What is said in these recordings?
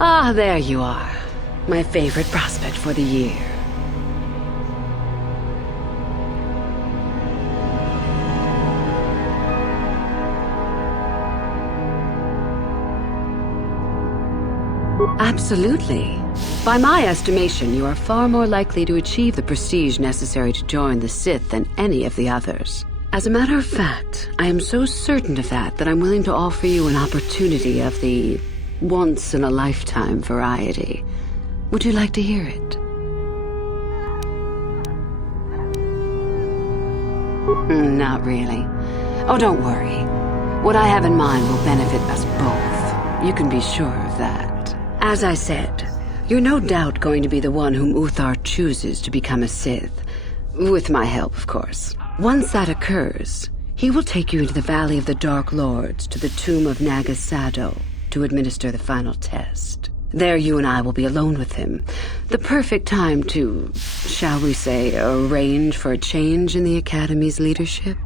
Ah, there you are. My favorite prospect for the year. Absolutely. By my estimation, you are far more likely to achieve the prestige necessary to join the Sith than any of the others. As a matter of fact, I am so certain of that I'm willing to offer you an opportunity of the once-in-a-lifetime variety. Would you like to hear it? Not really. Oh, don't worry. What I have in mind will benefit us both. You can be sure of that. As I said, you're no doubt going to be the one whom Uthar chooses to become a Sith. With my help, of course. Once that occurs, he will take you into the Valley of the Dark Lords to the tomb of Nagasado to administer the final test. There you and I will be alone with him. The perfect time to, shall we say, arrange for a change in the Academy's leadership.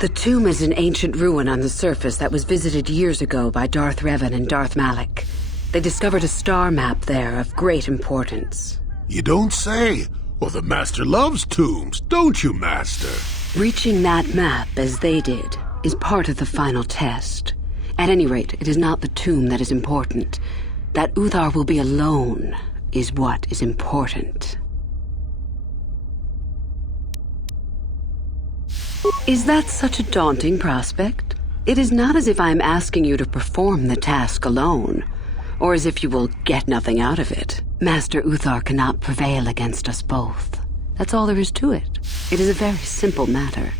The tomb is an ancient ruin on the surface that was visited years ago by Darth Revan and Darth Malak. They discovered a star map there of great importance. You don't say. Well, the Master loves tombs, don't you, Master? Reaching that map, as they did, is part of the final test. At any rate, it is not the tomb that is important. That Uthar will be alone is what is important. Is that such a daunting prospect? It is not as if I am asking you to perform the task alone, or as if you will get nothing out of it. Master Uthar cannot prevail against us both. That's all there is to it. It is a very simple matter.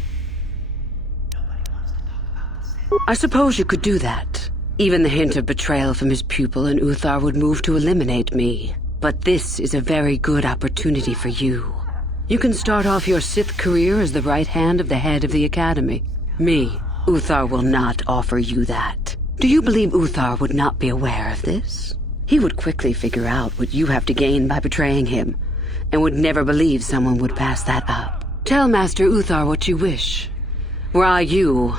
I suppose you could do that. Even the hint of betrayal from his pupil and Uthar would move to eliminate me. But this is a very good opportunity for you. You can start off your Sith career as the right hand of the head of the Academy. Me, Uthar will not offer you that. Do you believe Uthar would not be aware of this? He would quickly figure out what you have to gain by betraying him, and would never believe someone would pass that up. Tell Master Uthar what you wish. Were I you,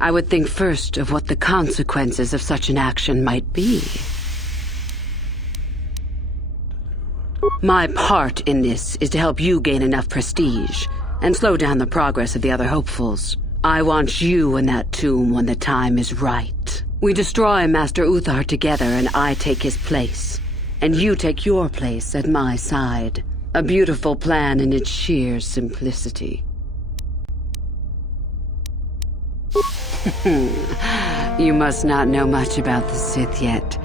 I would think first of what the consequences of such an action might be. My part in this is to help you gain enough prestige and slow down the progress of the other hopefuls. I want you in that tomb when the time is right. We destroy Master Uthar together and I take his place. And you take your place at my side. A beautiful plan in its sheer simplicity. You must not know much about the Sith yet.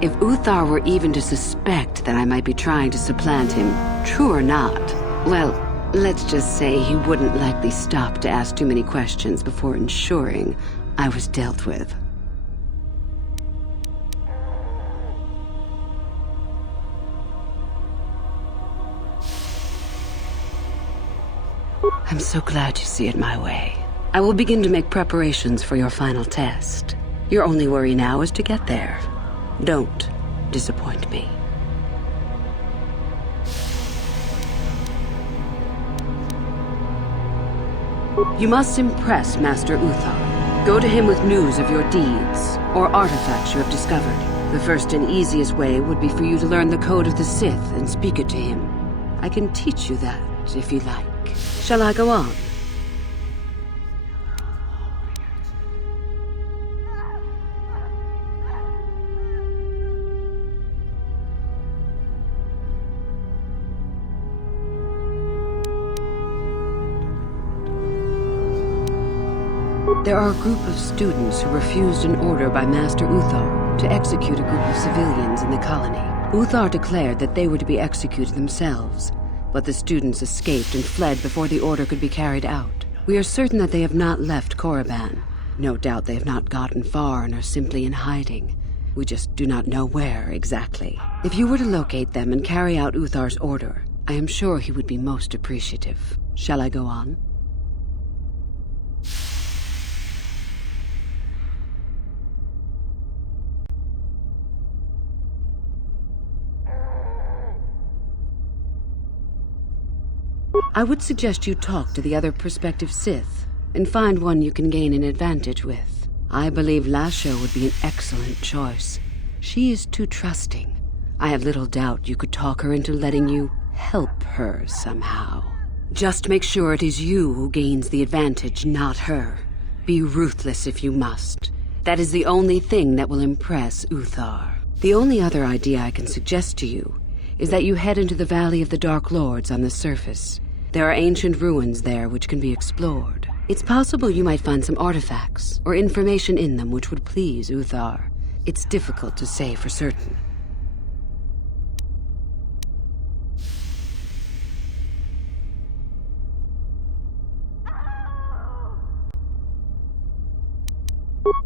If Uthar were even to suspect that I might be trying to supplant him, true or not, well, let's just say he wouldn't likely stop to ask too many questions before ensuring I was dealt with. I'm so glad you see it my way. I will begin to make preparations for your final test. Your only worry now is to get there. Don't disappoint me. You must impress Master Uthar. Go to him with news of your deeds, or artifacts you have discovered. The first and easiest way would be for you to learn the code of the Sith and speak it to him. I can teach you that, if you like. Shall I go on? There are a group of students who refused an order by Master Uthar to execute a group of civilians in the colony. Uthar declared that they were to be executed themselves, but the students escaped and fled before the order could be carried out. We are certain that they have not left Korriban. No doubt they have not gotten far and are simply in hiding. We just do not know where exactly. If you were to locate them and carry out Uthar's order, I am sure he would be most appreciative. Shall I go on? I would suggest you talk to the other prospective Sith and find one you can gain an advantage with. I believe Lasho would be an excellent choice. She is too trusting. I have little doubt you could talk her into letting you help her somehow. Just make sure it is you who gains the advantage, not her. Be ruthless if you must. That is the only thing that will impress Uthar. The only other idea I can suggest to you is that you head into the Valley of the Dark Lords on the surface. There are ancient ruins there which can be explored. It's possible you might find some artifacts or information in them which would please Uthar. It's difficult to say for certain.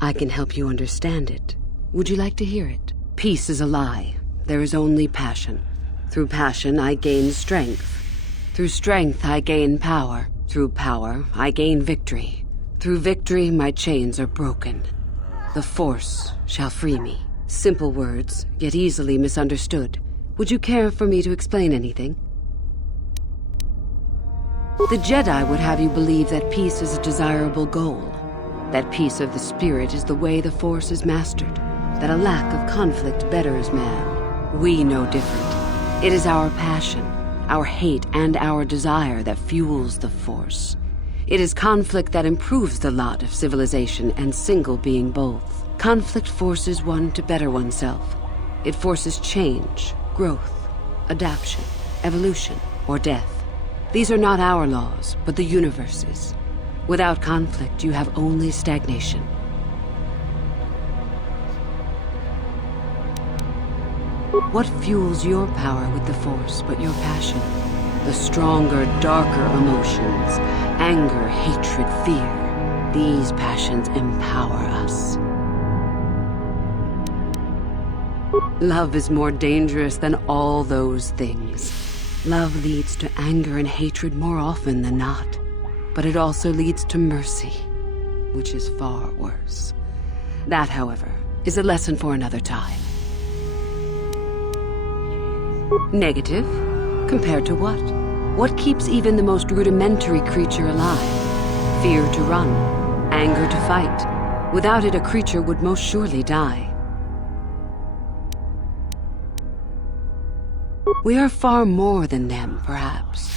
I can help you understand it. Would you like to hear it? Peace is a lie. There is only passion. Through passion, I gain strength. Through strength, I gain power. Through power, I gain victory. Through victory, my chains are broken. The Force shall free me. Simple words, yet easily misunderstood. Would you care for me to explain anything? The Jedi would have you believe that peace is a desirable goal. That peace of the spirit is the way the Force is mastered. That a lack of conflict betters man. We know different. It is our passion, our hate, and our desire that fuels the Force. It is conflict that improves the lot of civilization and single being both. Conflict forces one to better oneself. It forces change, growth, adaptation, evolution, or death. These are not our laws, but the universe's. Without conflict, you have only stagnation. What fuels your power with the Force but your passion? The stronger, darker emotions. Anger, hatred, fear. These passions empower us. Love is more dangerous than all those things. Love leads to anger and hatred more often than not. But it also leads to mercy, which is far worse. That, however, is a lesson for another time. Negative? Compared to what? What keeps even the most rudimentary creature alive? Fear to run, anger to fight. Without it, a creature would most surely die. We are far more than them, perhaps.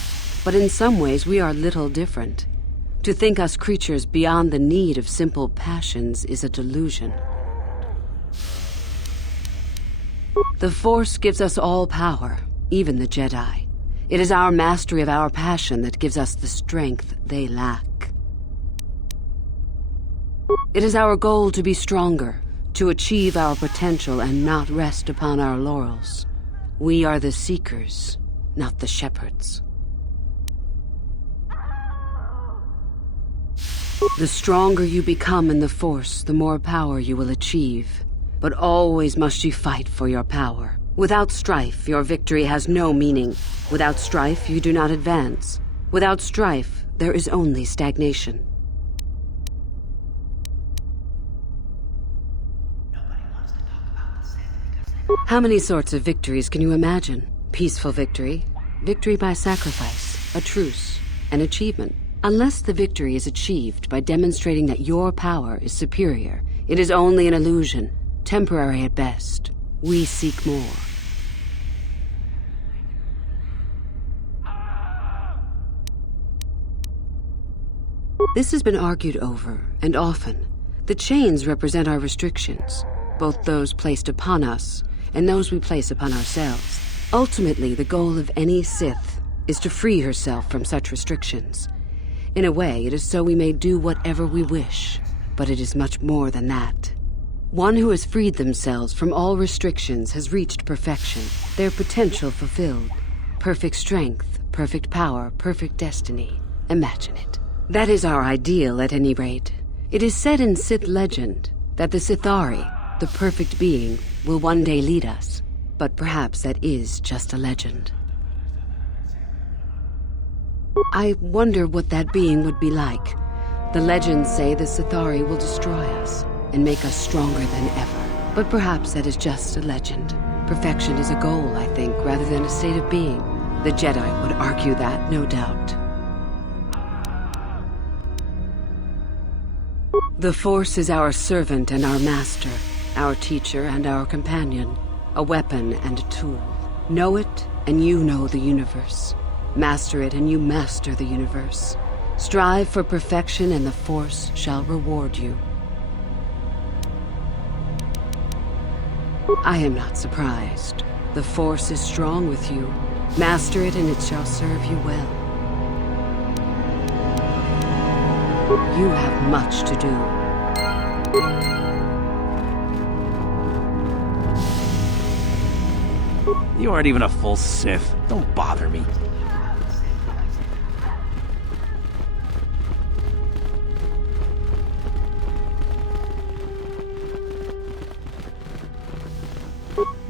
But in some ways, we are little different. To think us creatures beyond the need of simple passions is a delusion. The Force gives us all power, even the Jedi. It is our mastery of our passion that gives us the strength they lack. It is our goal to be stronger, to achieve our potential and not rest upon our laurels. We are the seekers, not the shepherds. The stronger you become in the Force, the more power you will achieve. But always must you fight for your power. Without strife, your victory has no meaning. Without strife, you do not advance. Without strife, there is only stagnation. How many sorts of victories can you imagine? Peaceful victory, victory by sacrifice, a truce, an achievement. Unless the victory is achieved by demonstrating that your power is superior, it is only an illusion, temporary at best. We seek more. This has been argued over, and often. The chains represent our restrictions, both those placed upon us and those we place upon ourselves. Ultimately, the goal of any Sith is to free herself from such restrictions. In a way, it is so we may do whatever we wish, but it is much more than that. One who has freed themselves from all restrictions has reached perfection, their potential fulfilled. Perfect strength, perfect power, perfect destiny. Imagine it. That is our ideal, at any rate. It is said in Sith legend that the Sithari, the perfect being, will one day lead us. But perhaps that is just a legend. I wonder what that being would be like. The legends say the Sithari will destroy us and make us stronger than ever. But perhaps that is just a legend. Perfection is a goal, I think, rather than a state of being. The Jedi would argue that, no doubt. The Force is our servant and our master, our teacher and our companion, a weapon and a tool. Know it, and you know the universe. Master it, and you master the universe. Strive for perfection, and the Force shall reward you. I am not surprised. The Force is strong with you. Master it, and it shall serve you well. You have much to do. You aren't even a full Sith. Don't bother me.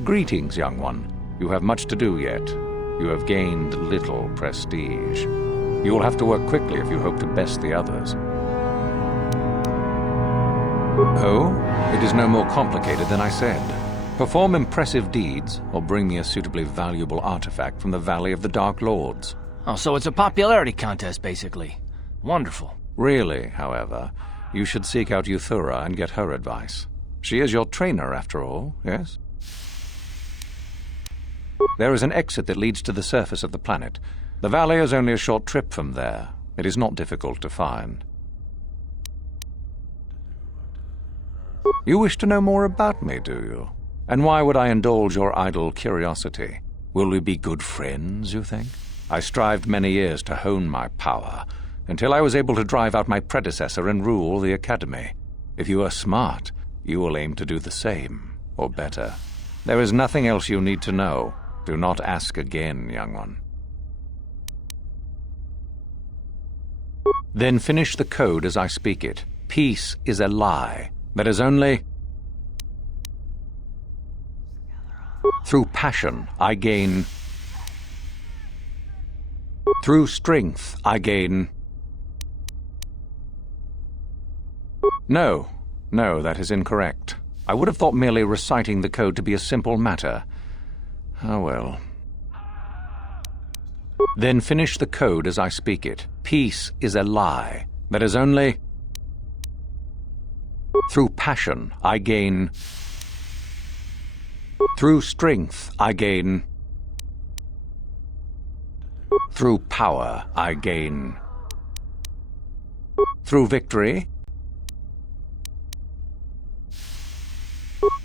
Greetings, young one. You have much to do yet. You have gained little prestige. You will have to work quickly if you hope to best the others. Oh, it is no more complicated than I said. Perform impressive deeds, or bring me a suitably valuable artifact from the Valley of the Dark Lords. Oh, so it's a popularity contest, basically. Wonderful. Really, however, you should seek out Euthura and get her advice. She is your trainer, after all, yes? There is an exit that leads to the surface of the planet. The valley is only a short trip from there. It is not difficult to find. You wish to know more about me, do you? And why would I indulge your idle curiosity? Will we be good friends, you think? I strived many years to hone my power, until I was able to drive out my predecessor and rule the Academy. If you are smart, you will aim to do the same, or better. There is nothing else you need to know. Do not ask again, young one. Then finish the code as I speak it. Peace is a lie. That is only... Through passion, I gain... Through strength, I gain... No, that is incorrect. I would have thought merely reciting the code to be a simple matter. Ah, well. Then finish the code as I speak it. Peace is a lie. That is only... Through passion, I gain... Through strength, I gain... Through power, I gain... Through victory...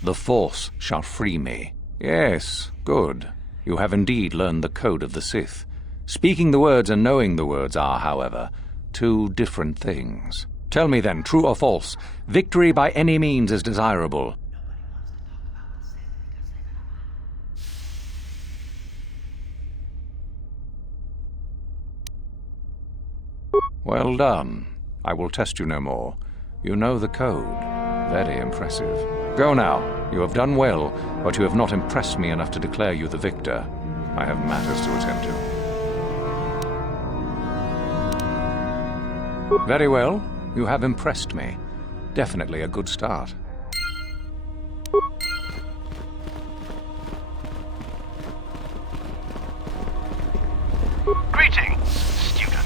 The Force shall free me. Yes, good. You have indeed learned the code of the Sith. Speaking the words and knowing the words are, however, two different things. Tell me then, true or false, victory by any means is desirable. Well done. I will test you no more. You know the code. Very impressive. Go now. You have done well, but you have not impressed me enough to declare you the victor. I have matters to attend to. Very well. You have impressed me. Definitely a good start. Greetings, student.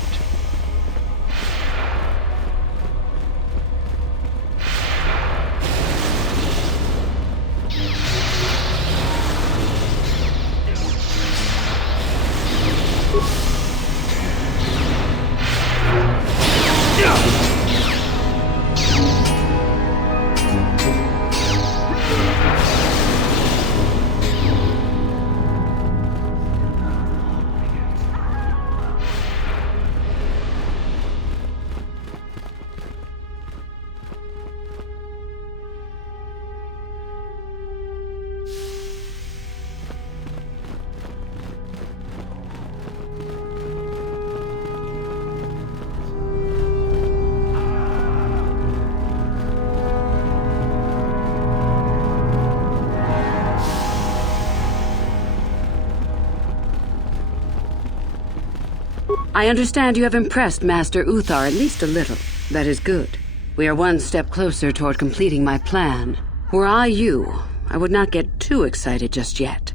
I understand you have impressed Master Uthar at least a little. That is good. We are one step closer toward completing my plan. Were I you, I would not get too excited just yet.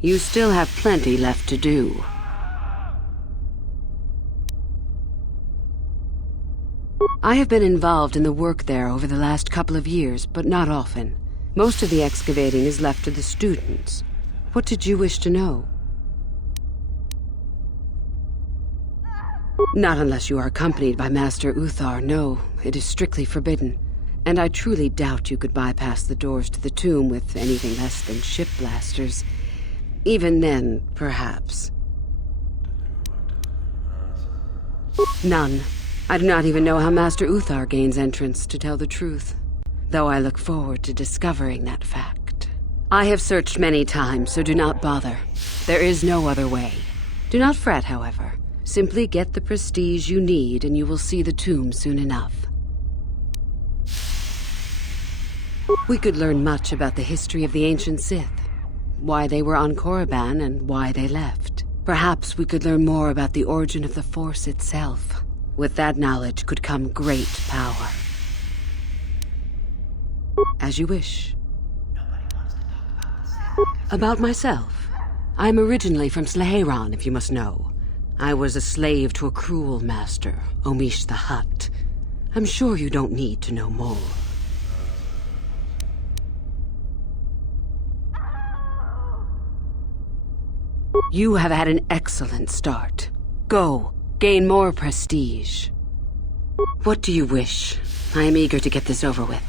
You still have plenty left to do. I have been involved in the work there over the last couple of years, but not often. Most of the excavating is left to the students. What did you wish to know? Not unless you are accompanied by Master Uthar, no. It is strictly forbidden. And I truly doubt you could bypass the doors to the tomb with anything less than ship blasters. Even then, perhaps. None. I do not even know how Master Uthar gains entrance, to tell the truth. Though I look forward to discovering that fact. I have searched many times, so do not bother. There is no other way. Do not fret, however. Simply get the prestige you need, and you will see the tomb soon enough. We could learn much about the history of the ancient Sith. Why they were on Korriban and why they left. Perhaps we could learn more about the origin of the Force itself. With that knowledge could come great power. As you wish. About myself. I'm originally from Sleheran, if you must know. I was a slave to a cruel master, Omish the Hutt. I'm sure you don't need to know more. You have had an excellent start. Go, gain more prestige. What do you wish? I am eager to get this over with.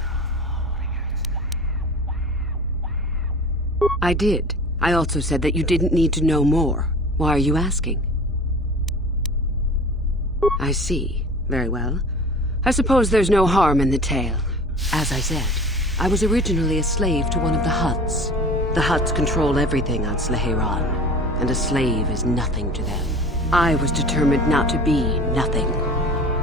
I did. I also said that you didn't need to know more. Why are you asking? I see. Very well. I suppose there's no harm in the tale. As I said, I was originally a slave to one of the Hutts. The Hutts control everything on Sleheran, and a slave is nothing to them. I was determined not to be nothing.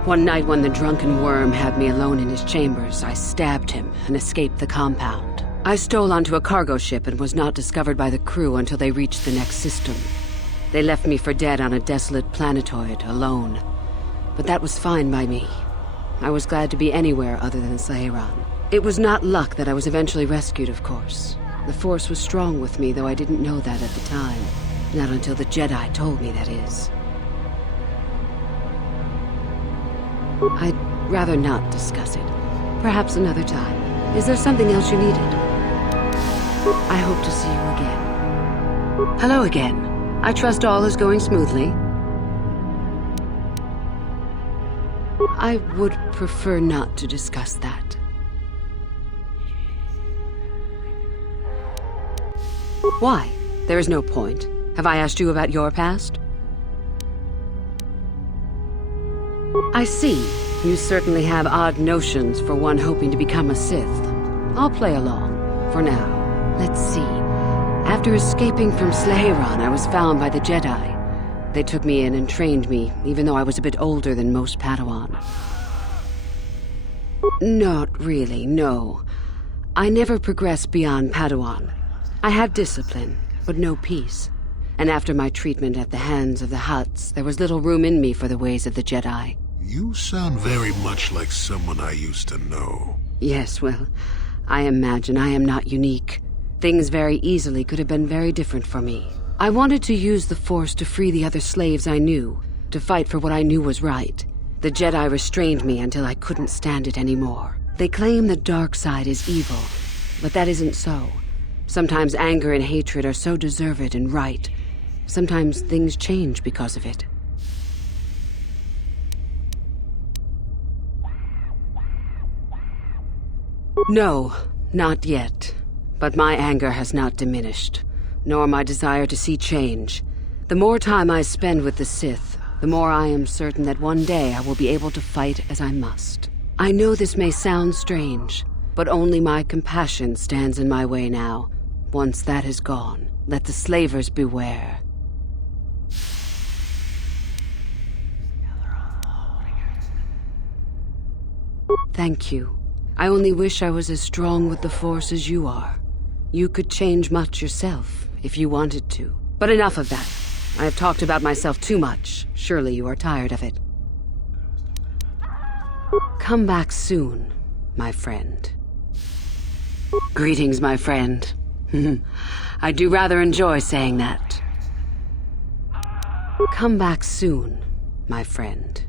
One night when the drunken worm had me alone in his chambers, I stabbed him and escaped the compound. I stole onto a cargo ship and was not discovered by the crew until they reached the next system. They left me for dead on a desolate planetoid, alone. But that was fine by me. I was glad to be anywhere other than Sleheran. It was not luck that I was eventually rescued, of course. The Force was strong with me, though I didn't know that at the time. Not until the Jedi told me, that is. I'd rather not discuss it. Perhaps another time. Is there something else you needed? I hope to see you again. Hello again. I trust all is going smoothly. I would prefer not to discuss that. Why? There is no point. Have I asked you about your past? I see. You certainly have odd notions for one hoping to become a Sith. I'll play along. For now. Let's see. After escaping from Sleheran, I was found by the Jedi. They took me in and trained me, even though I was a bit older than most Padawan. Not really, no. I never progressed beyond Padawan. I had discipline, but no peace. And after my treatment at the hands of the Hutts, there was little room in me for the ways of the Jedi. You sound very much like someone I used to know. Yes, well, I imagine I am not unique. Things very easily could have been very different for me. I wanted to use the Force to free the other slaves I knew, to fight for what I knew was right. The Jedi restrained me until I couldn't stand it anymore. They claim the dark side is evil, but that isn't so. Sometimes anger and hatred are so deserved and right. Sometimes things change because of it. No, not yet. But my anger has not diminished, nor my desire to see change. The more time I spend with the Sith, the more I am certain that one day I will be able to fight as I must. I know this may sound strange, but only my compassion stands in my way now. Once that is gone, let the slavers beware. Thank you. I only wish I was as strong with the Force as you are. You could change much yourself, if you wanted to. But enough of that. I have talked about myself too much. Surely you are tired of it. Come back soon, my friend. Greetings, my friend. I do rather enjoy saying that. Come back soon, my friend.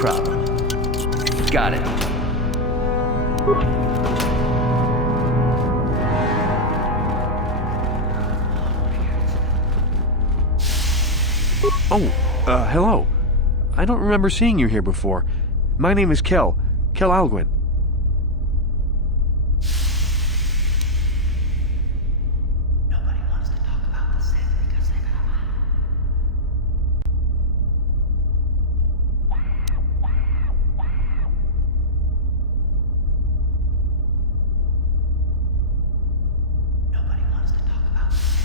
problem. Got it. Oh, hello. I don't remember seeing you here before. My name is Kel Alguin. Nobody wants to talk about the Sith because they know. Nobody wants to talk about the Sith.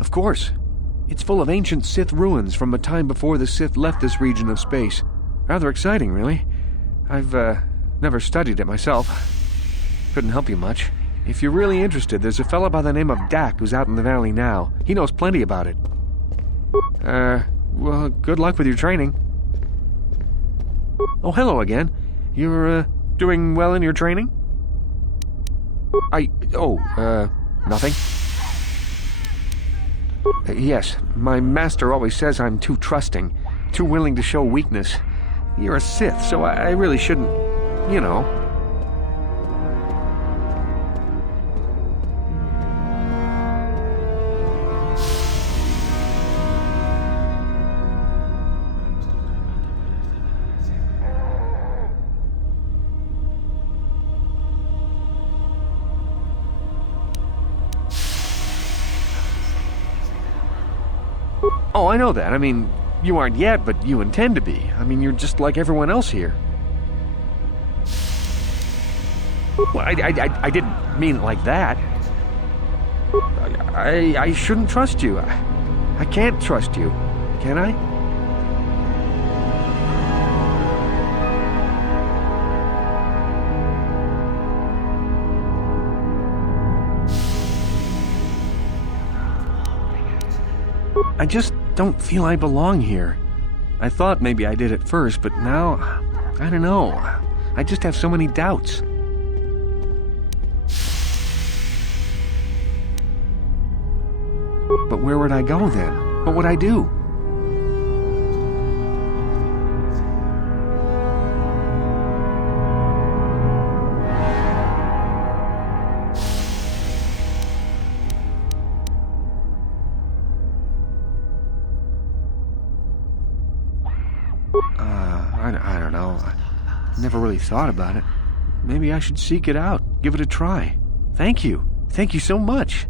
Of course. It's full of ancient Sith ruins from a time before the Sith left this region of space. Rather exciting, really. I've, never studied it myself. Couldn't help you much. If you're really interested, there's a fella by the name of Dak who's out in the valley now. He knows plenty about it. Well, good luck with your training. Oh, hello again. You're, doing well in your training? Nothing. Yes, my master always says I'm too trusting, too willing to show weakness. You're a Sith, so I really shouldn't, you know. Oh, I know that. I mean, you aren't yet, but you intend to be. I mean, you're just like everyone else here. Well, I didn't mean it like that. I shouldn't trust you. I can't trust you. Can I? I just don't feel I belong here. I thought maybe I did at first, but now, I don't know. I just have so many doubts. But where would I go then? What would I do? I don't know. I never really thought about it. Maybe I should seek it out, give it a try. Thank you. Thank you so much.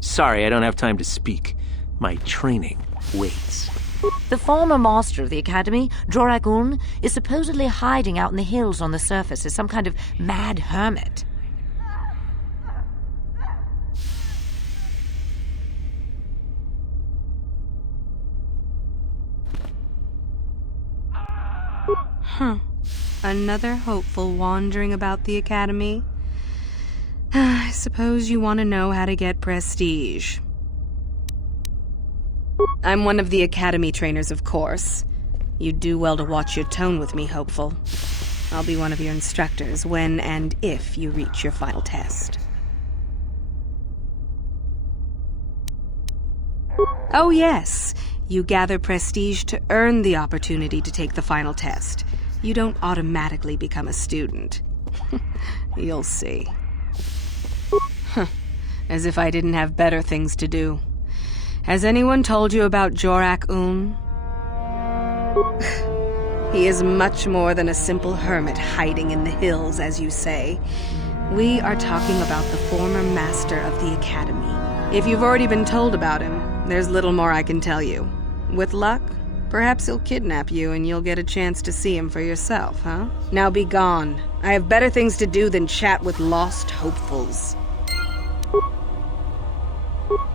Sorry, I don't have time to speak. My training waits. The former master of the Academy, Jorak Un, is supposedly hiding out in the hills on the surface as some kind of mad hermit. Another hopeful wandering about the Academy? I suppose you want to know how to get prestige. I'm one of the Academy trainers, of course. You'd do well to watch your tone with me, hopeful. I'll be one of your instructors when and if you reach your final test. Oh yes, you gather prestige to earn the opportunity to take the final test. You don't automatically become a student. You'll see. As if I didn't have better things to do. Has anyone told you about Jorak Un? He is much more than a simple hermit hiding in the hills, as you say. We are talking about the former master of the Academy. If you've already been told about him, there's little more I can tell you. With luck, perhaps he'll kidnap you and you'll get a chance to see him for yourself, huh? Now be gone. I have better things to do than chat with lost hopefuls.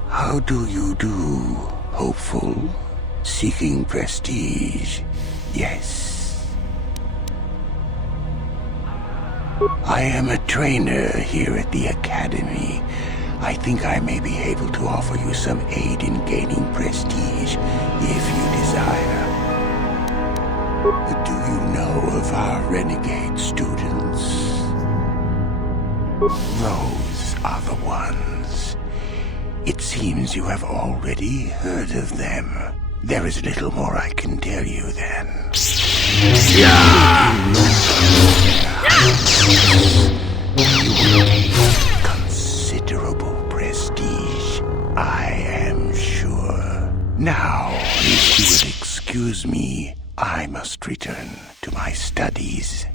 How do you do, hopeful? Seeking prestige, yes. I am a trainer here at the Academy. I think I may be able to offer you some aid in gaining prestige, if you desire. Do you know of our renegade students? Those are the ones. It seems you have already heard of them. There is little more I can tell you then. Considerable prestige, I am sure. Now, if you would excuse me, I must return to my studies.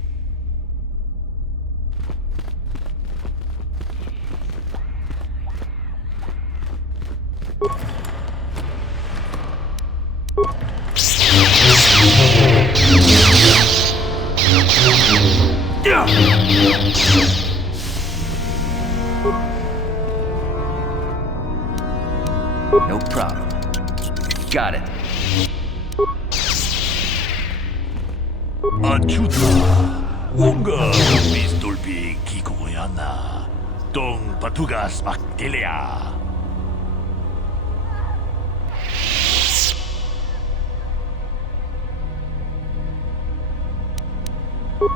No problem. Got it. Anchuta, Wonga, Mistolpi, Kikoyana, Dong Patugas Maktelea.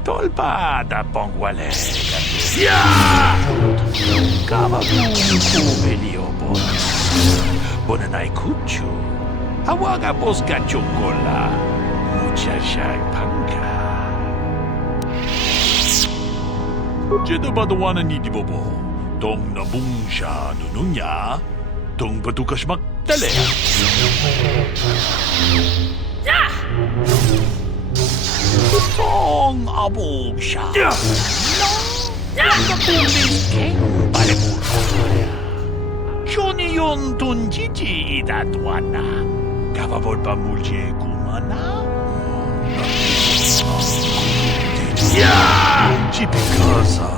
Tolpa da Pongwale, Sia! Kavabuku Veliobo, Bonanai Kuchu, Hawaga Bosca Chocola, Muchashak Panka. Jedabadawana Nidibobo, Dong Nabungsha Nununya, Dong Patukas Maktelea. Tong abungsha. Johnny yon tunjiji idatwana. Kavavol pamulje kumana. Chipikasa.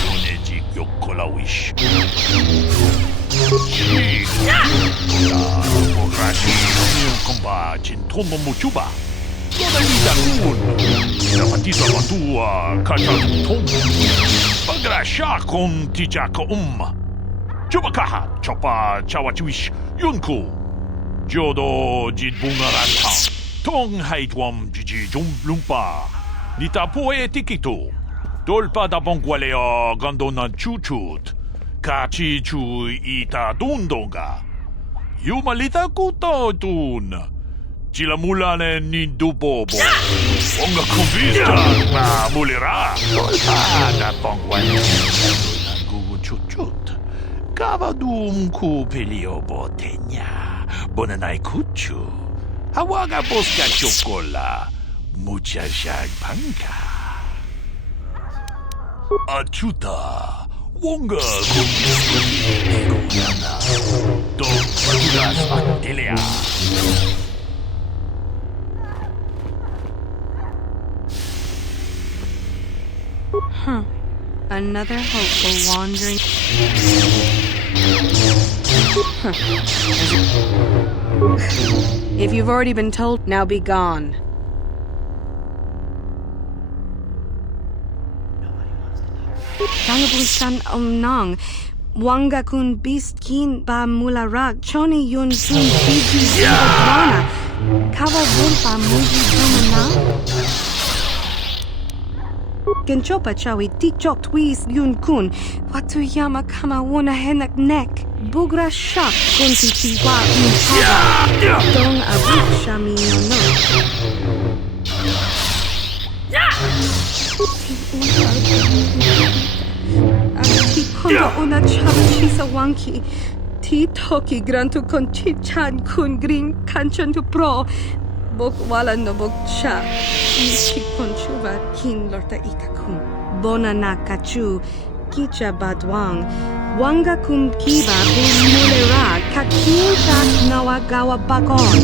Johnny yokolawish. Comba cintomo muchuba. Toda lida kun. Napatisa matua kachatum. Bagrasha kon tijaka Chubakaha chopa chawachiwish yunku. Jodo jidbungaranta. Tong haitwam jiji lumpa. Nita poe tikito. Dolpa da bongwalea gandona chuchut. Kachi chu ita dundonga. Jumalita kutotun. Sillä mulanen niin dupobo. Onga kumbista ma mulira. Tolpada pongwan. Gugu chuchut. Kavadum kupilio botenya. Bonanay kuchu. Hawaga boska chocola. Mucha shagpanka. Achuta. Wonga kumbista. Don Judas Antelia. Huh. Another hopeful wandering. Huh. If you've already been told, now be gone. Tangabunsan omnang. Wanga kun biskin ba mularag. Choni yun kun biji zibadrana. Kawa wulpa muji domana. Genchopa chawi tikchok twis yun kun. Watu yama kama wona henak nek. Bugra shak kunti chiwa yun chava. Dong abuk shami no. Ti konta una chava chisa wanki. Ti toki grantu kon chichan kun green kanchan tu pro. Bok wala no bok cha. Ichi konchuva kin lorta ikakun. Bona na kachu. Kicha badwang. Wanga kum kiba mulera. Kakin chak nawa gawa bakon.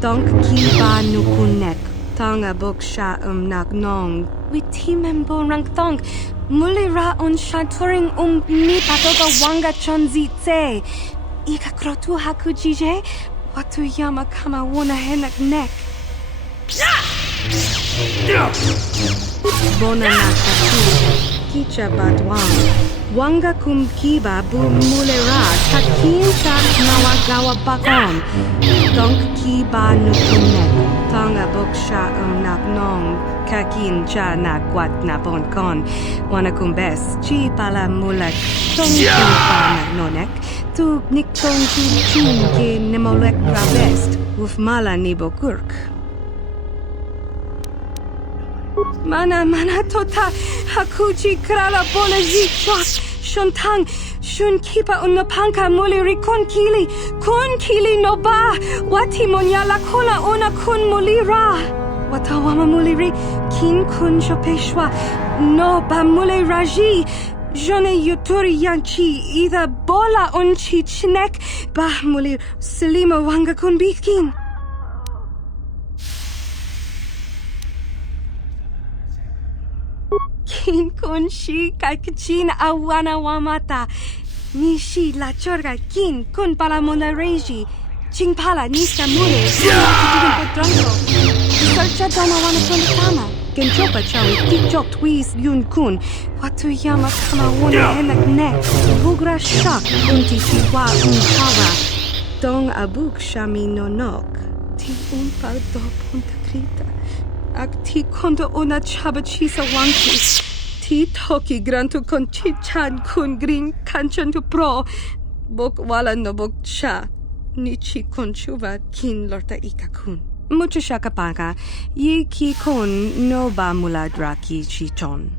Donk kiba nukunek. Tonga bok sha nak nong. Witimem bon rank thong. Mulera on shaturing ni patoga wanga chonzi tse. Ika krotu hakujije. Watu yama kama wona henak nek. Bona nakatu. Kicha badwang. Wanga kum kiba bu mulera. Kakin chak nawa gawa bakon. Donk kiba nukunek. Tonga boksha nak nong. Kakin cha na kwat na bonkon. Wana kumbes. Chi pala mulak. Tong pa na nonek. Tu niktong tu chun ke nemolek rabest. Uf mala ni bokurk. Mana tota. Hakuchi krala bola zichwak. Shontang. Shun kipa unapanka muliri kun kili no ba. Wati monyala kula una kun mulira. Watawama muliri kin kun shopeshwa. No ba mule raji. Jone yuturi yanchi either bola unchi chinek. Bah mulir selima wanga kun bikin. Kin kun shi kakichin awana wamata. Nishi la chorga kin kun pala monareji. Ching pala nista mure. Kuna potrango. Sarcha dama wana kun tama. Genchopa chawi tikchok twis yun kun. Watu yama kama wona henak nek. Bugra shak kunti chiwa unchawa. Dong abuk shami nonok. Ti unpa do punta krita. Ak ti kondo una chaba chisa wanki. Ti toki grantu kon chichan kun green kanchan tu pro. Bok wala no bok cha. Nichi kon chuva kin lorta ikakun. Mucho shakapaka. Ye ki kon no ba muladra ki chichon.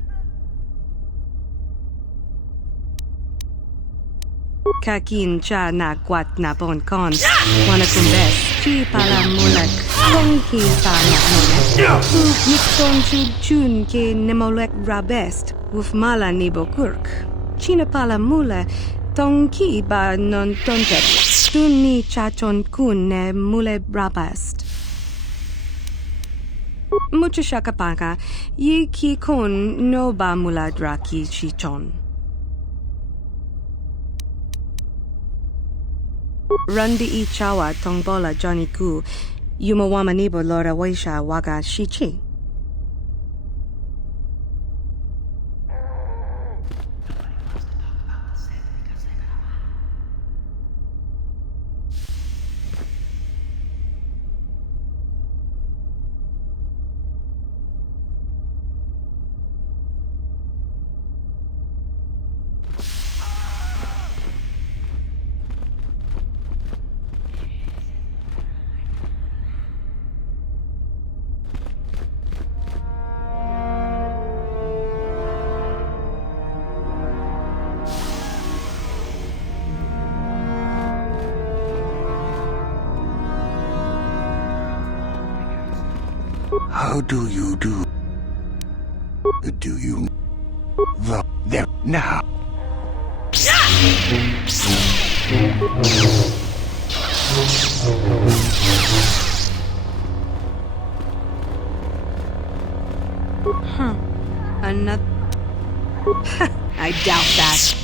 Kakin cha na kwat na bon kon. Wana kumbes. Chi pala mulak. Kong ki pa na monek. Tu nikton chun ke nemolek rabest. Uf mala ni bokurk. China pala mula. Tong ki ba non tontet. Tu ni chachon kun ne mule rabest. Mucho shakapaka. Ye ki kon no ba muladra ki chichon. Rundi I chawa tongbola Johnny Ku. Yumawama nibo lora waisha waga shichi. How do you do? Do you... Well, there, now. Another... I doubt that.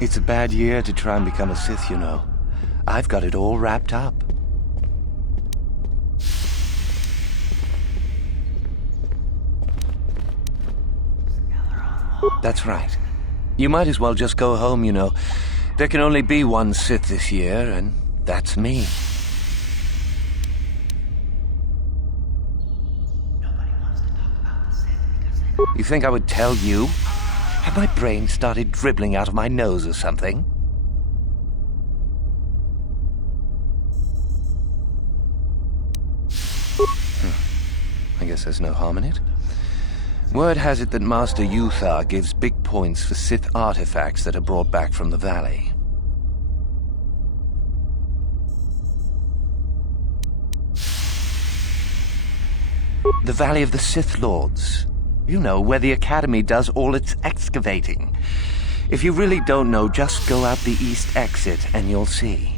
It's a bad year to try and become a Sith, you know. I've got it all wrapped up. That's right. You might as well just go home, you know. There can only be one Sith this year, and that's me. You think I would tell you? Have my brain started dribbling out of my nose or something? I guess there's no harm in it. Word has it that Master Yuthar gives big points for Sith artifacts that are brought back from the valley. The Valley of the Sith Lords. You know, where the Academy does all its excavating. If you really don't know, just go out the east exit and you'll see.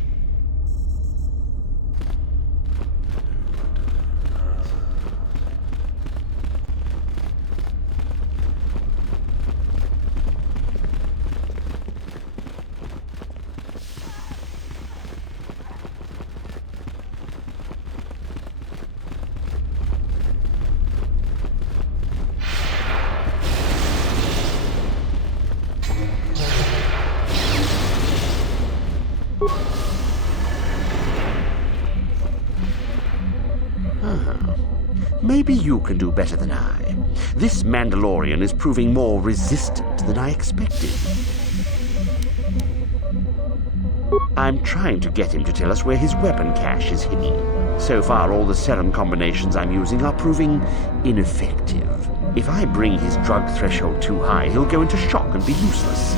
Maybe you can do better than I. This Mandalorian is proving more resistant than I expected. I'm trying to get him to tell us where his weapon cache is hidden. So far, all the serum combinations I'm using are proving ineffective. If I bring his drug threshold too high, he'll go into shock and be useless.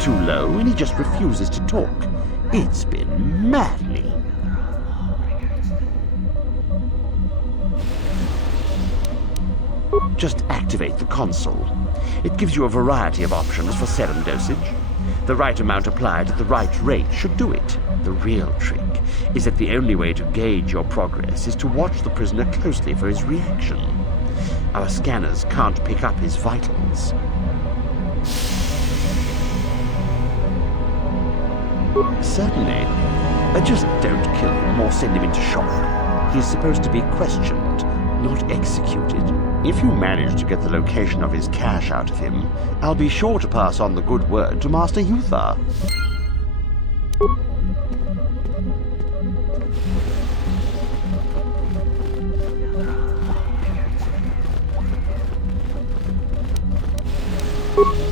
Too low, and he just refuses to talk. It's been maddening. Just activate the console. It gives you a variety of options for serum dosage. The right amount applied at the right rate should do it. The real trick is that the only way to gauge your progress is to watch the prisoner closely for his reaction. Our scanners can't pick up his vitals. Certainly. Just don't kill him or send him into shock. He's supposed to be questioned, not executed. If you manage to get the location of his cache out of him, I'll be sure to pass on the good word to Master Yuthar.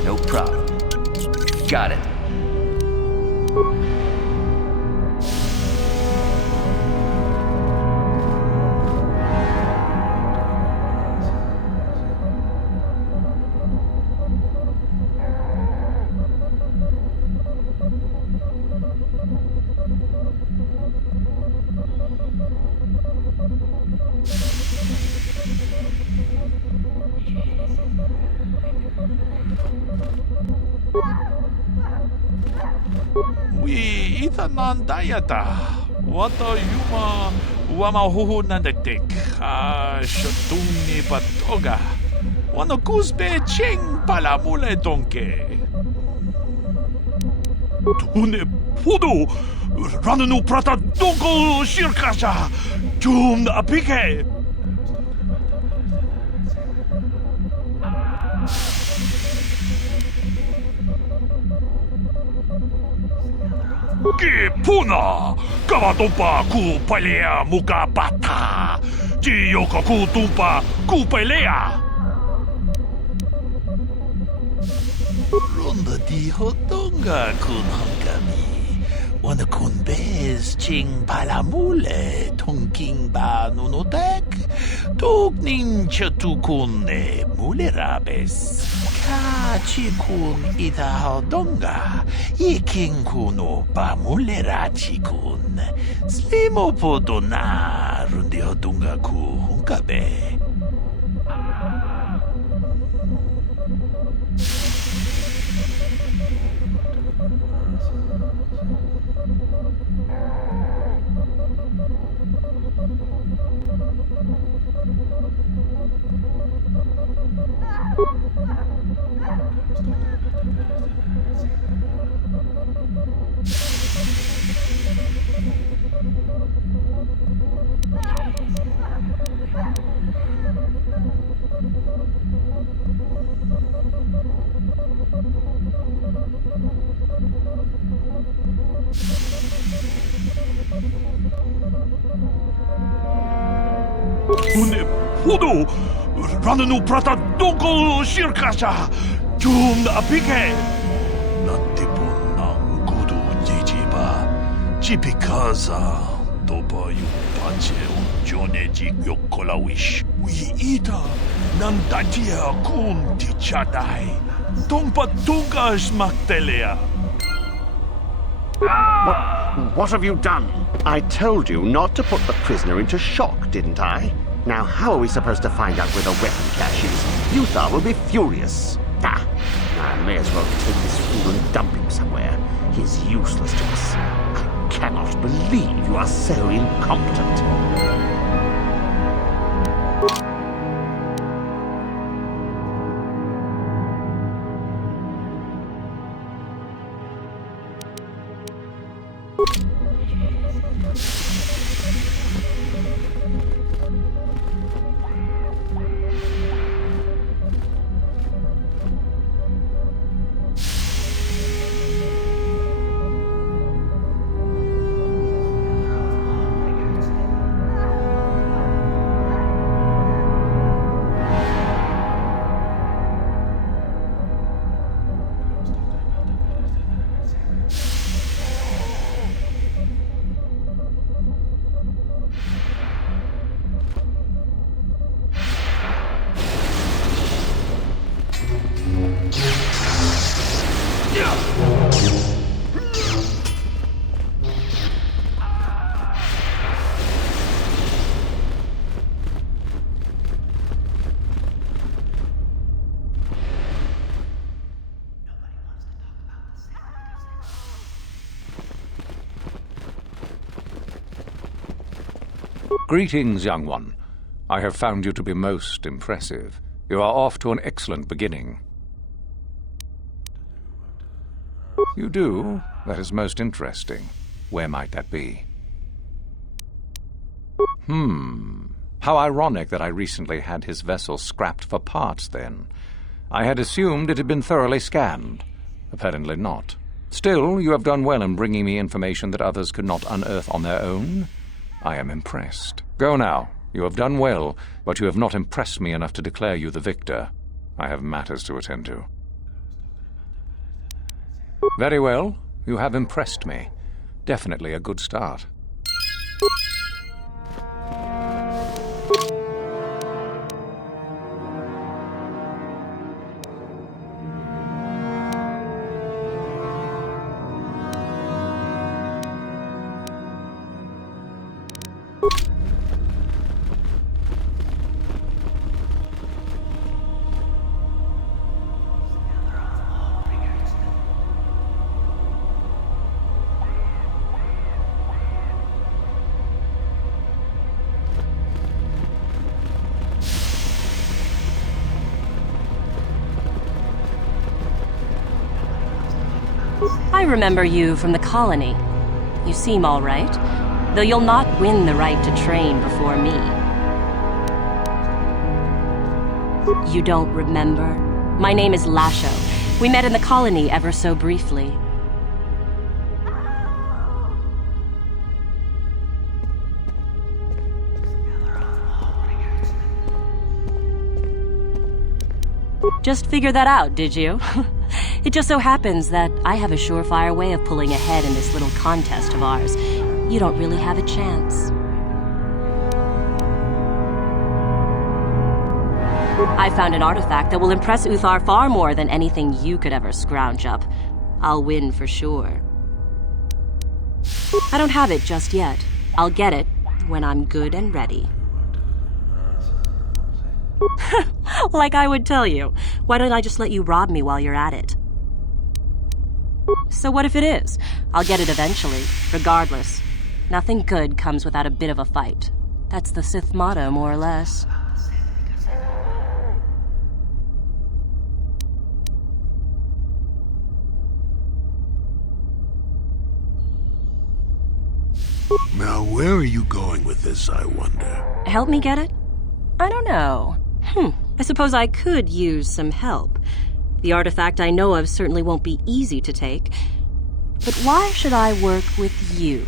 No problem. Got it. We itanan dayata. Wata yuma wama huhunadetik. Shatuni patoga. Wano kusbe ching palamule donke. Tune pudu. Ranunu prata donko shirkasha. Jum apike. Ki puna! Kavatumpa ku palea muka bata! Jiyoko ku tumpa ku pelea! Ronda di hotonga kun hangami. Wana kun bez ching palamule tongking ba nunotek. Tugning chatukun ne mulerabes. Kachikun ita hodonga. Iking kuno ba mulerachikun. Slimo podona rundi hodonga ku hunkabe. Une pudu! Ranunu prata donko shirkasha! Jum apike! Natipun ng kudu jijiba. Jipikaza. Topa yung panche unjone jigyokolawish. We ita ng datia kun di Jedi. Tongpa tungas maktelea. What have you done? I told you not to put the prisoner into shock, didn't I? Now, how are we supposed to find out where the weapon cache is? Uther will be furious. I may as well take this fool and dump him somewhere. He's useless to us. I cannot believe you are so incompetent. Greetings, young one. I have found you to be most impressive. You are off to an excellent beginning. You do? That is most interesting. Where might that be? How ironic that I recently had his vessel scrapped for parts, then. I had assumed it had been thoroughly scanned. Apparently not. Still, you have done well in bringing me information that others could not unearth on their own. I am impressed. Go now. You have done well, but you have not impressed me enough to declare you the victor. I have matters to attend to. Very well. You have impressed me. Definitely a good start. I remember you from the colony. You seem all right, though you'll not win the right to train before me. You don't remember? My name is Lasho. We met in the colony ever so briefly. Just figured that out, did you? It just so happens that I have a surefire way of pulling ahead in this little contest of ours. You don't really have a chance. I found an artifact that will impress Uthar far more than anything you could ever scrounge up. I'll win for sure. I don't have it just yet. I'll get it when I'm good and ready. Like I would tell you. Why don't I just let you rob me while you're at it? So what if it is? I'll get it eventually, regardless. Nothing good comes without a bit of a fight. That's the Sith motto, more or less. Now, where are you going with this, I wonder? Help me get it? I don't know. I suppose I could use some help. The artifact I know of certainly won't be easy to take. But why should I work with you?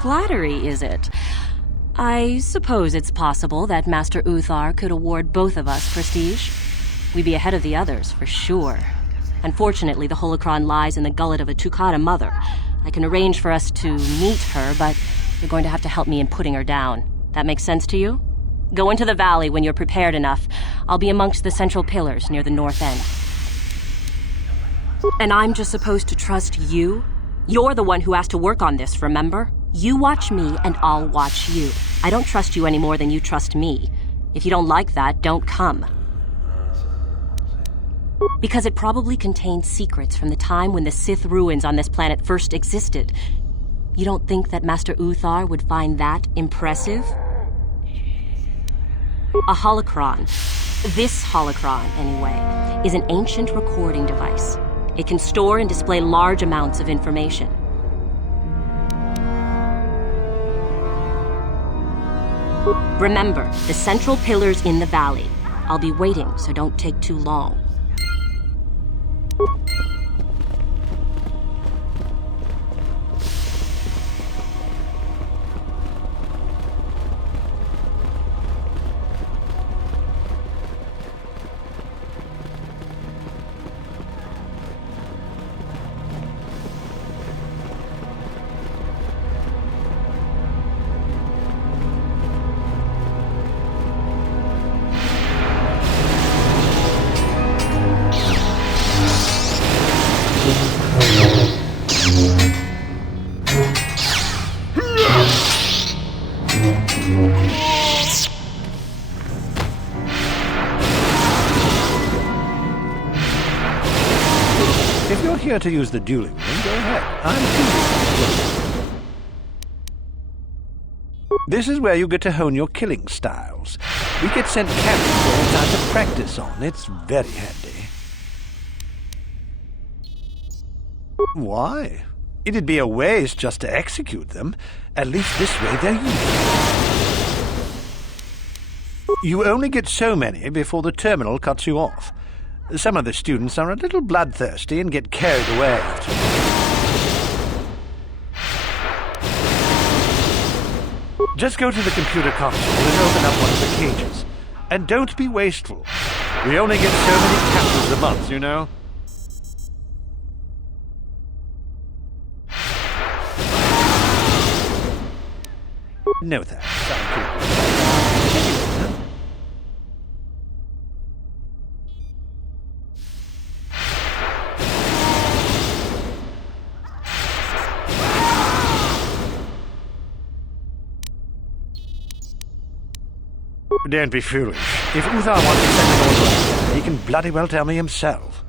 Flattery, is it? I suppose it's possible that Master Uthar could award both of us prestige. We'd be ahead of the others, for sure. Unfortunately, the holocron lies in the gullet of a Tukata mother. I can arrange for us to meet her, but you're going to have to help me in putting her down. That makes sense to you? Go into the valley when you're prepared enough. I'll be amongst the central pillars near the north end. And I'm just supposed to trust you? You're the one who has to work on this, remember? You watch me, and I'll watch you. I don't trust you any more than you trust me. If you don't like that, don't come. Because it probably contains secrets from the time when the Sith ruins on this planet first existed. You don't think that Master Uthar would find that impressive? A holocron, this holocron anyway, is an ancient recording device. It can store and display large amounts of information. Remember, the central pillar's in the valley. I'll be waiting, so don't take too long. If you're here to use the dueling room, go ahead. I'm curious. This is where you get to hone your killing styles. We get sent captains all the time to practice on. It's very handy. Why? It'd be a waste just to execute them. At least this way they're useful. You only get so many before the terminal cuts you off. Some of the students are a little bloodthirsty and get carried away after a while. Just go to the computer console and open up one of the cages. And don't be wasteful. We only get so many captains a month, you know? No thanks. Don't be foolish. If Uthar wants to send an order out there, he can bloody well tell me himself.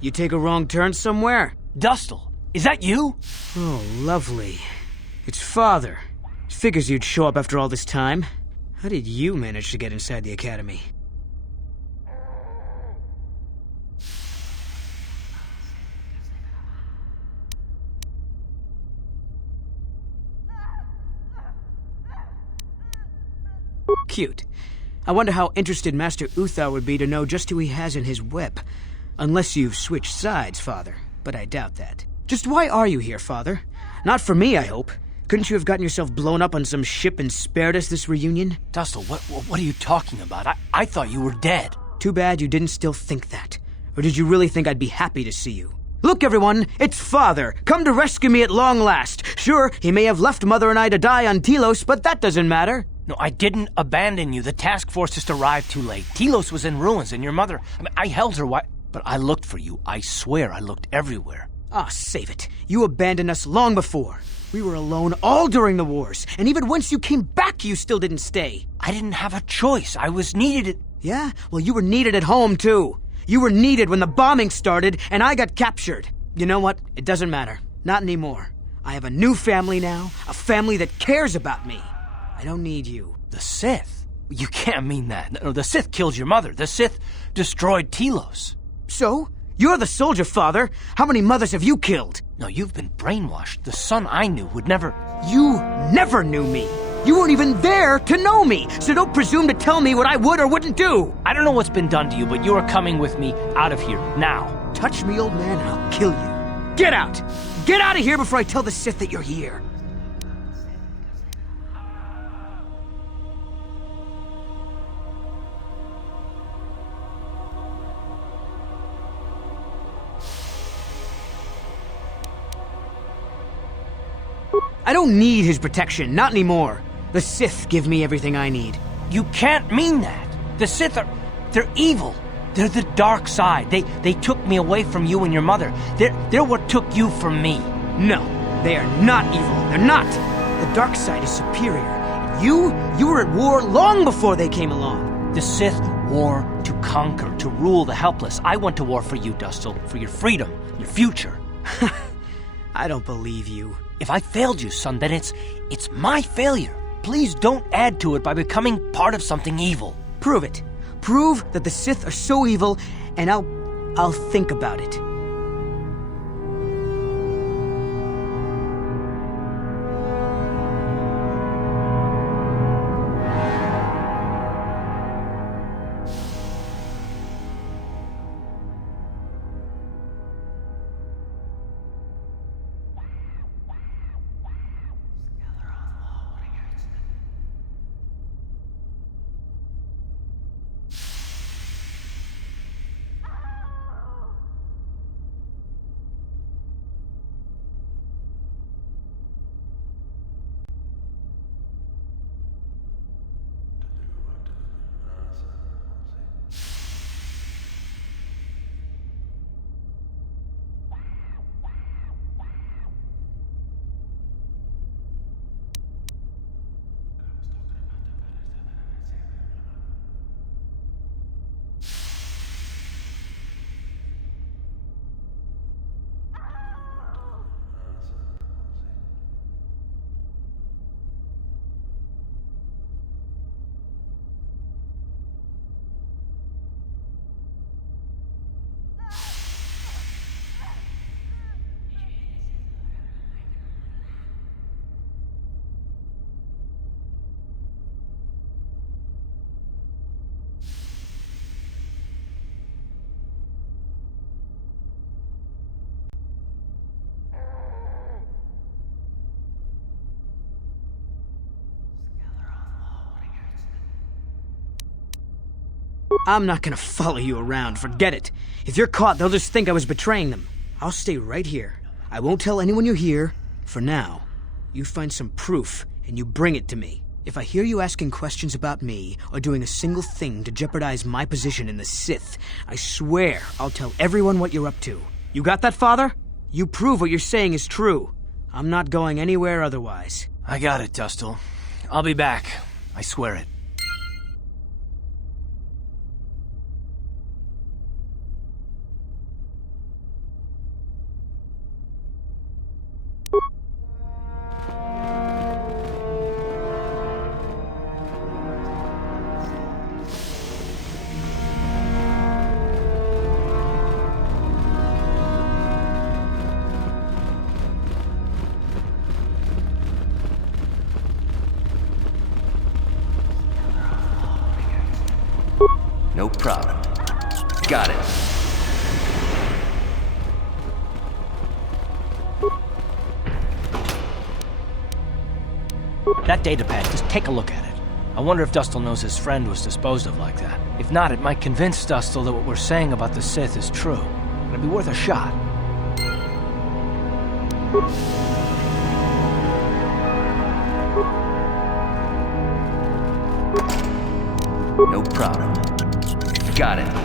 You take a wrong turn somewhere? Dustle, is that you? Oh, lovely. It's Father. Figures you'd show up after all this time. How did you manage to get inside the academy? Cute. I wonder how interested Master Uthar would be to know just who he has in his web. Unless you've switched sides, Father, but I doubt that. Just why are you here, Father? Not for me, I hope. Couldn't you have gotten yourself blown up on some ship and spared us this reunion? Dustle, what are you talking about? I thought you were dead. Too bad you didn't still think that. Or did you really think I'd be happy to see you? Look, everyone, it's Father, come to rescue me at long last. Sure, he may have left Mother and I to die on Telos, but that doesn't matter. No, I didn't abandon you. The task force just arrived too late. Telos was in ruins, and your mother... I held her but I looked for you. I swear I looked everywhere. Ah, save it. You abandoned us long before. We were alone all during the wars, and even once you came back, you still didn't stay. I didn't have a choice. I was needed. Yeah? Well, you were needed at home, too. You were needed when the bombing started, and I got captured. You know what? It doesn't matter. Not anymore. I have a new family now, a family that cares about me. I don't need you. The Sith? You can't mean that. No, the Sith killed your mother. The Sith destroyed Telos. So? You're the soldier, Father. How many mothers have you killed? No, you've been brainwashed. The son I knew would never... You never knew me. You weren't even there to know me, so don't presume to tell me what I would or wouldn't do. I don't know what's been done to you, but you are coming with me out of here, now. Touch me, old man, and I'll kill you. Get out! Get out of here before I tell the Sith that you're here. I don't need his protection, not anymore. The Sith give me everything I need. You can't mean that. The Sith they're evil. They're the dark side. They took me away from you and your mother. They're what took you from me. No, they are not evil. They're not. The dark side is superior. And you were at war long before they came along. The Sith war to conquer, to rule the helpless. I went to war for you, Dustle, for your freedom, your future. I don't believe you. If I failed you, son, then it's my failure. Please don't add to it by becoming part of something evil. Prove it. Prove that the Sith are so evil, and I'll think about it. I'm not gonna follow you around, forget it. If you're caught, they'll just think I was betraying them. I'll stay right here. I won't tell anyone you're here. For now, you find some proof, and you bring it to me. If I hear you asking questions about me, or doing a single thing to jeopardize my position in the Sith, I swear I'll tell everyone what you're up to. You got that, Father? You prove what you're saying is true. I'm not going anywhere otherwise. I got it, Dustil. I'll be back. I swear it. No problem. Got it. That datapad, just take a look at it. I wonder if Dustil knows his friend was disposed of like that. If not, it might convince Dustil that what we're saying about the Sith is true. It'd be worth a shot. No problem. Got it.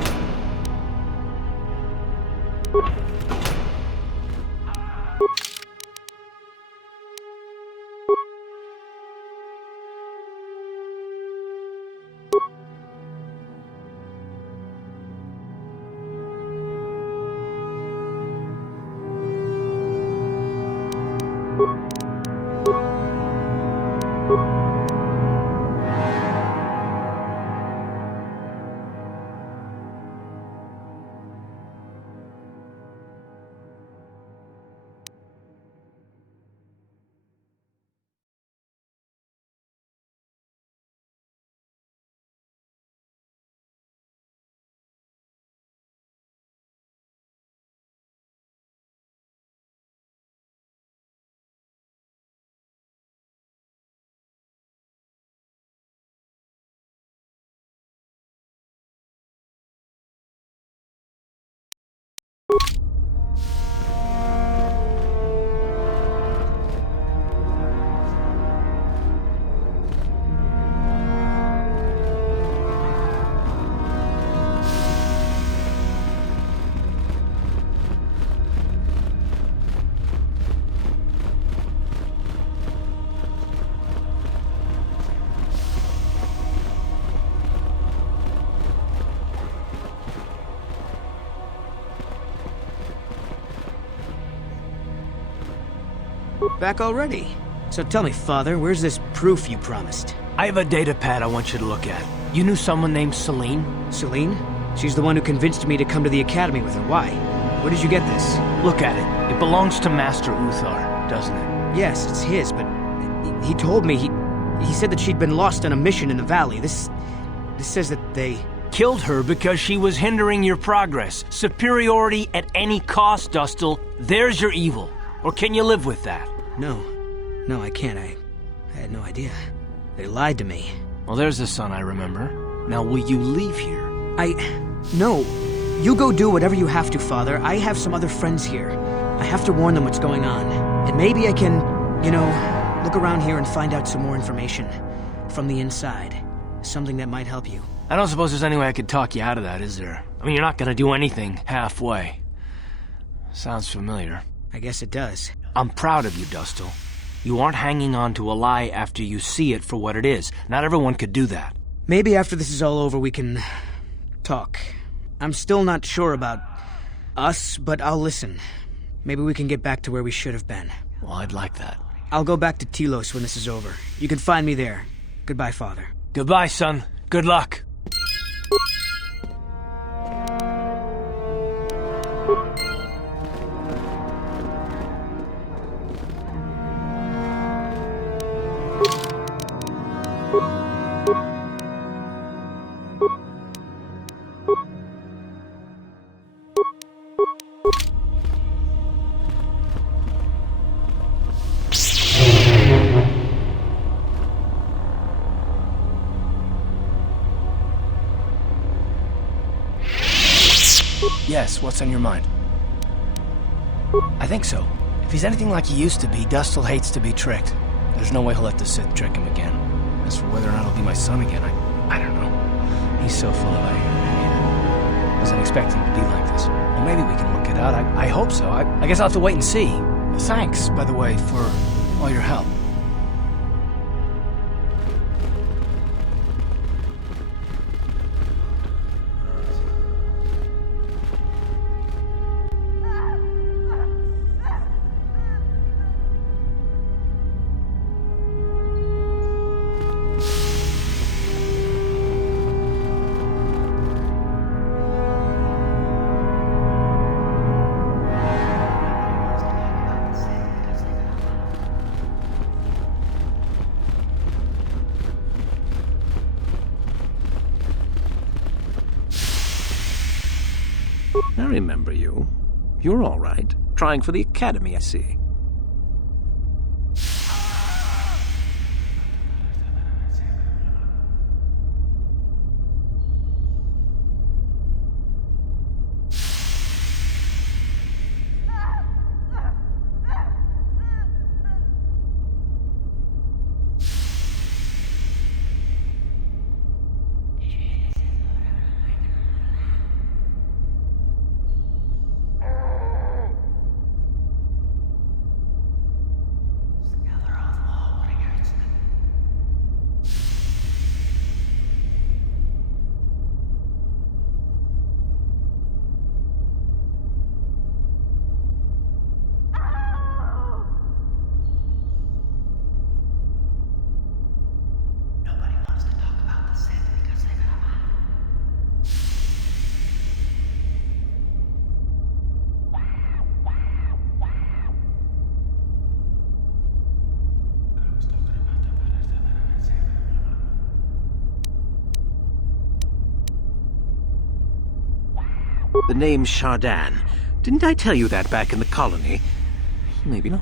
Back already? So tell me, Father, where's this proof you promised? I have a datapad I want you to look at. You knew someone named Celine? Celine? She's the one who convinced me to come to the Academy with her. Why? Where did you get this? Look at it. It belongs to Master Uthar, doesn't it? Yes, it's his, but he told me he said that she'd been lost on a mission in the valley. This says that they killed her because she was hindering your progress. Superiority at any cost, Dustil. There's your evil. Or can you live with that? No, I can't. I had no idea. They lied to me. Well, there's the son I remember. Now, will you leave here? No. You go do whatever you have to, Father. I have some other friends here. I have to warn them what's going on. And maybe I can, look around here and find out some more information. From the inside. Something that might help you. I don't suppose there's any way I could talk you out of that, is there? I mean, you're not gonna do anything halfway. Sounds familiar. I guess it does. I'm proud of you, Dustil. You aren't hanging on to a lie after you see it for what it is. Not everyone could do that. Maybe after this is all over we can talk. I'm still not sure about us, but I'll listen. Maybe we can get back to where we should have been. Well, I'd like that. I'll go back to Telos when this is over. You can find me there. Goodbye, Father. Goodbye, son. Good luck. this? What's on your mind? I think so. If he's anything like he used to be, Dustil hates to be tricked. There's no way he'll let the Sith trick him again. As for whether or not he'll be my son again, I don't know. He's so full of I wasn't expecting him to be like this. Well, maybe we can work it out. I hope so. I guess I'll have to wait and see. Thanks, by the way, for all your help. I remember you. You're all right. Trying for the Academy, I see. The name's Shardan. Didn't I tell you that back in the colony? Maybe not.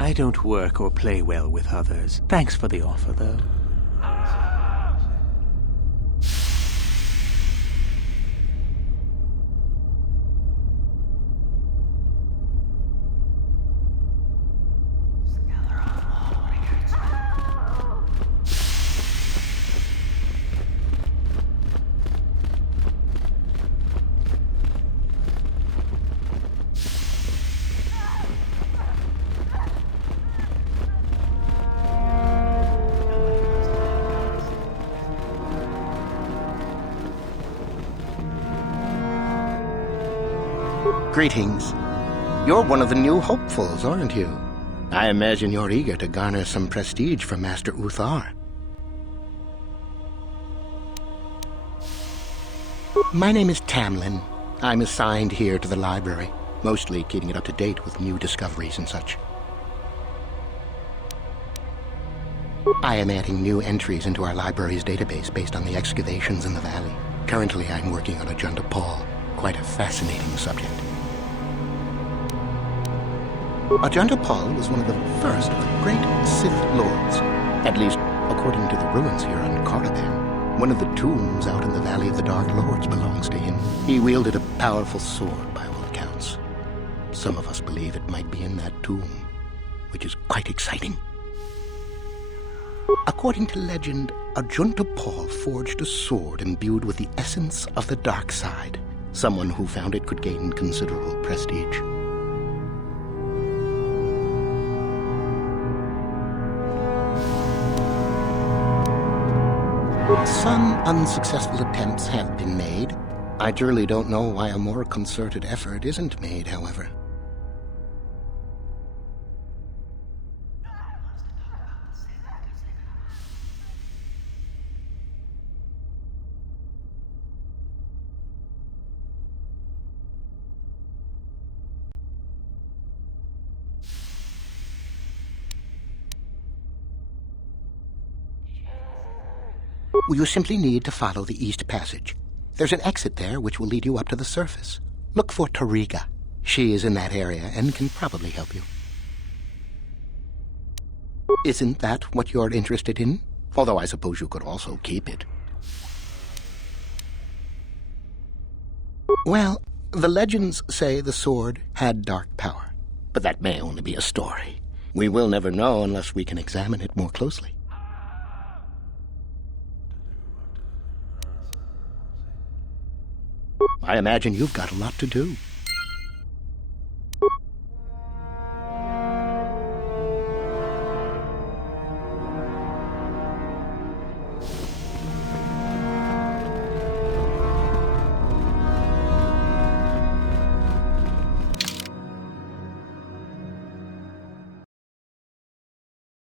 I don't work or play well with others. Thanks for the offer, though. Greetings. You're one of the new hopefuls, aren't you? I imagine you're eager to garner some prestige from Master Uthar. My name is Tamlin. I'm assigned here to the library, mostly keeping it up to date with new discoveries and such. I am adding new entries into our library's database based on the excavations in the valley. Currently, I'm working on Ajunda Paul, quite a fascinating subject. Ajunda Paul was one of the first of the great Sith Lords, at least according to the ruins here on Caradan. One of the tombs out in the Valley of the Dark Lords belongs to him. He wielded a powerful sword by all accounts. Some of us believe it might be in that tomb, which is quite exciting. According to legend, Ajunda Paul forged a sword imbued with the essence of the dark side. Someone who found it could gain considerable prestige. Some unsuccessful attempts have been made. I truly don't know why a more concerted effort isn't made, however. You simply need to follow the East Passage. There's an exit there which will lead you up to the surface. Look for Tariga. She is in that area and can probably help you. Isn't that what you're interested in? Although I suppose you could also keep it. Well, the legends say the sword had dark power, but that may only be a story. We will never know unless we can examine it more closely. I imagine you've got a lot to do.